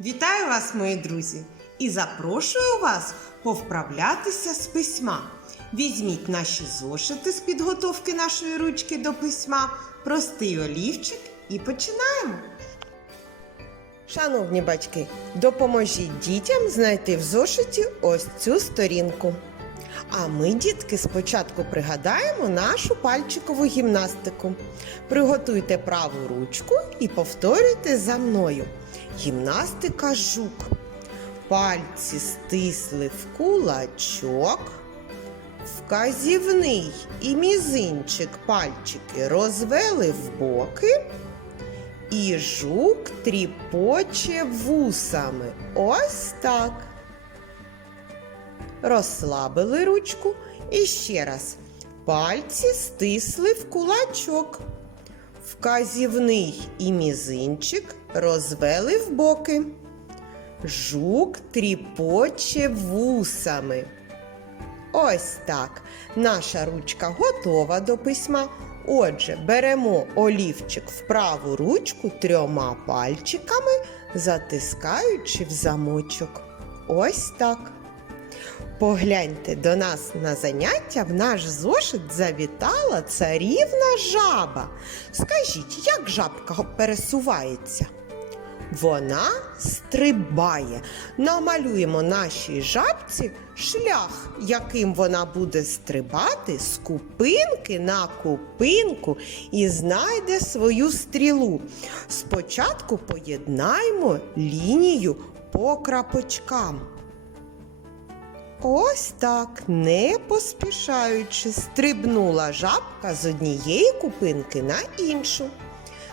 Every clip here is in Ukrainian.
Вітаю вас, мої друзі, і запрошую вас повправлятися з письма. Візьміть наші зошити з підготовки нашої ручки до письма, простий олівчик і починаємо. Шановні батьки, допоможіть дітям знайти в зошиті ось цю сторінку. А ми, дітки, спочатку пригадаємо нашу пальчикову гімнастику. Приготуйте праву ручку і повторюйте за мною. Гімнастика жук. Пальці стисли в кулачок. Вказівний і мізинчик пальчики розвели в боки. І жук тріпоче вусами. Ось так. Розслабили ручку і ще раз. Пальці стисли в кулачок. Вказівний і мізинчик розвели в боки. Жук тріпоче вусами. Ось так. Наша ручка готова до письма. Отже, беремо олівчик в праву ручку трьома пальчиками, затискаючи в замочок. Ось так. Погляньте до нас на заняття в наш зошит завітала царівна жаба. Скажіть, як жабка пересувається? Вона стрибає. Намалюємо нашій жабці шлях, яким вона буде стрибати з купинки на купинку і знайде свою стрілу. Спочатку поєднаємо лінію по крапочкам. Ось так, не поспішаючи, стрибнула жабка з однієї купинки на іншу.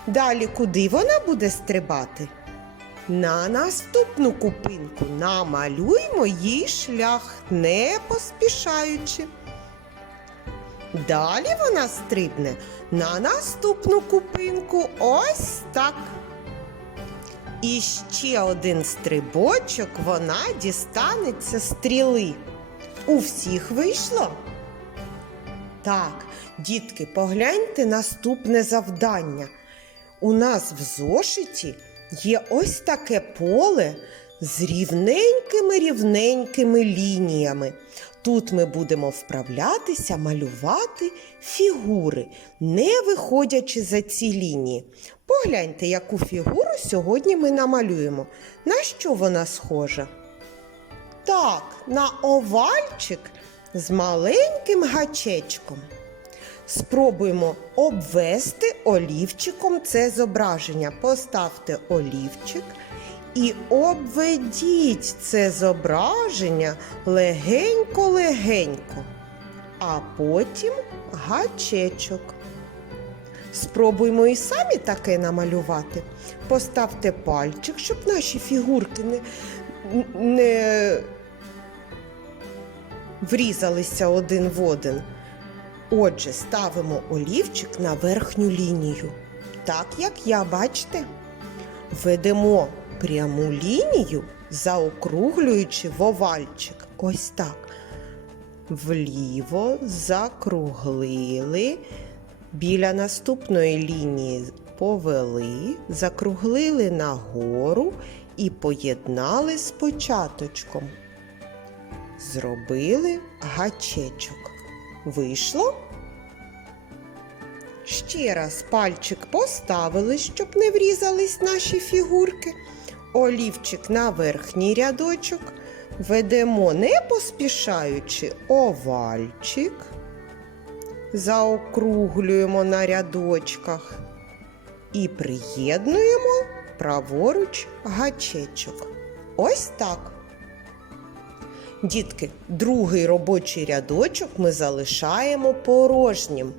Далі куди вона буде стрибати? На наступну купинку намалюємо їй шлях, не поспішаючи. Далі вона стрибне на наступну купинку ось так. І ще один стрибочок вона дістанеться стріли. У всіх вийшло? Так, дітки, погляньте наступне завдання. У нас в зошиті є ось таке поле з рівненькими рівненькими лініями. Тут ми будемо вправлятися малювати фігури, не виходячи за ці лінії. Погляньте, яку фігуру сьогодні ми намалюємо. На що вона схожа? Так, на овальчик з маленьким гачечком. Спробуємо обвести олівчиком це зображення. Поставте олівчик і обведіть це зображення легенько-легенько, а потім гачечок. Спробуємо і самі таке намалювати. Поставте пальчик, щоб наші фігурки не, не врізалися один в один. Отже, ставимо олівчик на верхню лінію. Так як я, бачите, ведемо пряму лінію, заокруглюючи в овальчик. Ось так. Вліво закруглили. Біля наступної лінії повели, закруглили нагору і поєднали з початочком. Зробили гачечок. Вийшло? Ще раз пальчик поставили, щоб не врізались наші фігурки. Олівчик на верхній рядочок. Ведемо, не поспішаючи, овальчик. Заокруглюємо на рядочках і приєднуємо праворуч гачечок. Ось так. Дітки, другий робочий рядочок ми залишаємо порожнім.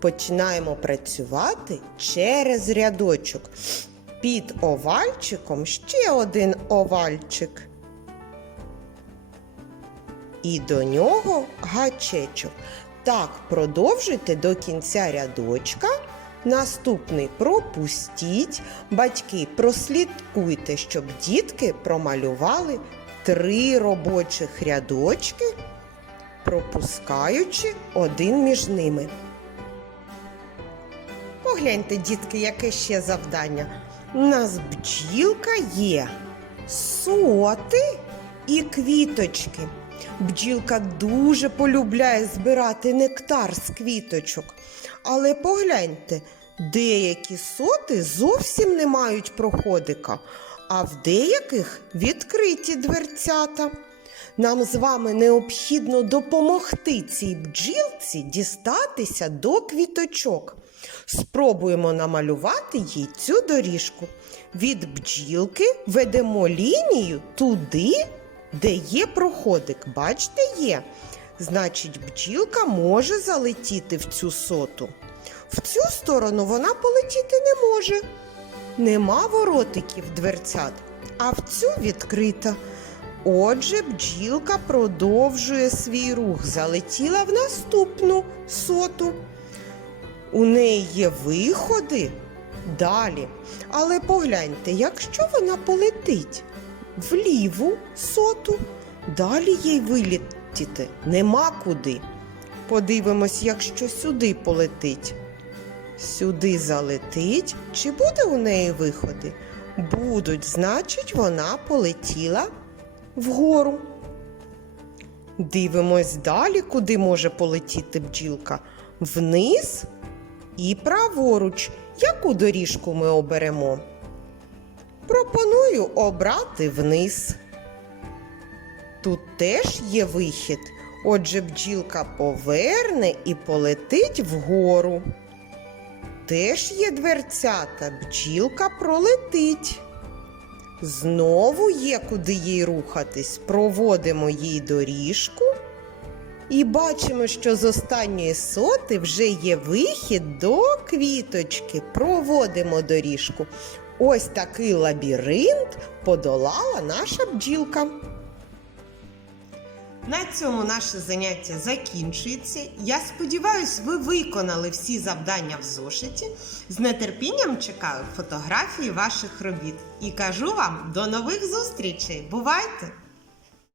Починаємо працювати через рядочок. Під овальчиком ще один овальчик. І до нього гачечок. Так, продовжуйте до кінця рядочка. Наступний пропустіть. Батьки, прослідкуйте, щоб дітки промалювали три робочих рядочки, пропускаючи один між ними. Погляньте, дітки, яке ще завдання. У нас бджілка є. соти і квіточки. Бджілка дуже полюбляє збирати нектар з квіточок. Але погляньте, деякі соти зовсім не мають проходика, а в деяких відкриті дверцята. Нам з вами необхідно допомогти цій бджілці дістатися до квіточок. Спробуємо намалювати їй цю доріжку. Від бджілки ведемо лінію туди, де є проходик. Бачите, є. Значить, бджілка може залетіти в цю соту. В цю сторону вона полетіти не може. Нема воротиків дверцят, а в цю відкрита. Отже, бджілка продовжує свій рух, залетіла в наступну соту. У неї є виходи далі. Але погляньте, якщо вона полетить в ліву соту, далі їй вилітіти нема куди. Подивимось, якщо сюди полетить. Сюди залетить, чи буде у неї виходи? Будуть, значить, вона полетіла вгору. Дивимось далі, куди може полетіти бджілка. Вниз і праворуч. Яку доріжку ми оберемо? Пропоную обрати вниз. Тут теж є вихід. Отже, бджілка поверне і полетить вгору. Теж є дверцята, бджілка пролетить. Знову є куди їй рухатись. Проводимо їй доріжку. І бачимо, що з останньої соти вже є вихід до квіточки. Проводимо доріжку. Ось такий лабіринт подолала наша бджілка. На цьому наше заняття закінчується. Я сподіваюся, ви виконали всі завдання в зошиті. З нетерпінням чекаю фотографії ваших робіт і кажу вам до нових зустрічей. Бувайте!